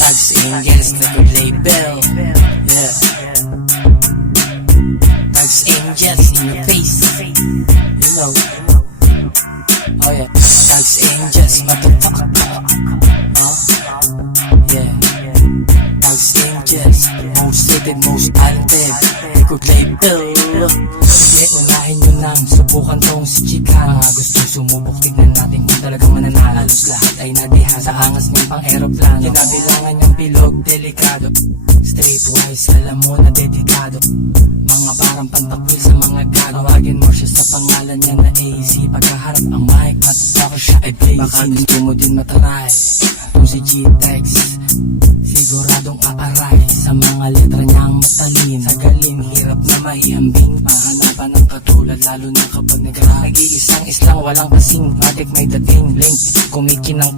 Thugs Angels, record label. Yeah. Thugs Angels in your face. You know. Oh yeah. Thugs Angels, motherfucker. Yeah. Thugs Angels, most hated, most talented. Record label. Unahin nyo nang subukan tong si Chika. Mga gustong sumubok, tignan natin kung talagang mananalo. Halos lahat ay nadiha sa angas ng pang-aeroplano. Kinabilangan niyang bilog, delikado. Streetwise, alam mo na dedikado. Mga parang pantakwil sa mga gago. Tawagin mo siya sa pangalan niya na AC. Pagkaharap ang mic, motherfucker siya ay blazing. Baka gusto mo din mataray kung si G-Tex, siguradong aaray sa mga letra niyang matalin. Sa galing, hirap na maihambing. Mahanapan ng katulad, lalo na kapag nag-rap. Nag-iisang islang walang kasing, matik may dating blink. Kumikinang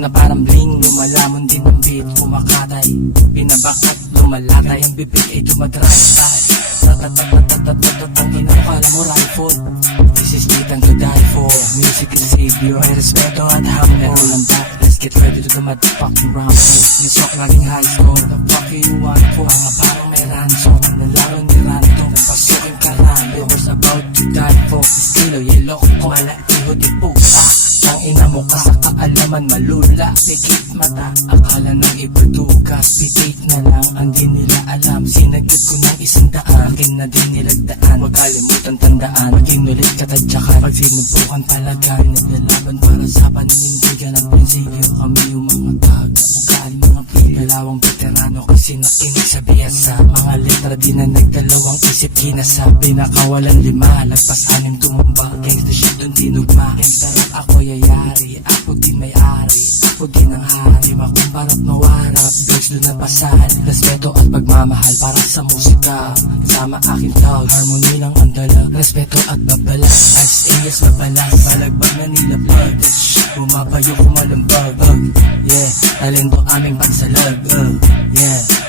na parang bling. Lumalamon din ang beat, kumakatay. Binabakat, lumalatay. Ang bibig ay dumadry. Ang ina mo, kala mo rifle. This is kitang to die for. Music is savior, may respeto at humble. Let's get ready to do my fucking round. Nisok naging high score. The fuck you want for? Mga parang may ransom. Nalaro ni Random, pasukin ka rando. Was about to die for. Estilo yellow ko, malaiho di pusa. Ang ina mo ka sa kaalaman malula. Pikit mata, akala nang ipadukas. Pitik na lang, ang di nila alam. Sinagot ko ng 100, akin na din nilagdaan. Huwag kalimutan tandaan, maging ulit katadyakan. Pag sinubukan palagan, naglalaban para sa paninindigan ng prinsipyo. Kami yung mga taga, ugali mga pili. Galawang veterano kasi nakinig sa biyasa. Mga letra di na nagdalawang isip kinasa. Pinakawalan 5, lagpas 6 tumumba. Gangsta shit dun tinugma. Gangsta rap ako yayari, ako din may-ari. Ako din ang hari, makumparap mawarap. Drugs dun na pasal, respeto at pagmamahal para sa musika. Kasama aking tawag, harmony lang ang dala. Respeto at babala, Thugs Angels mabalas. Balagbag na nila blood, bumabayo kumalambag. Yeah, talento aming pagsalag. Yeah.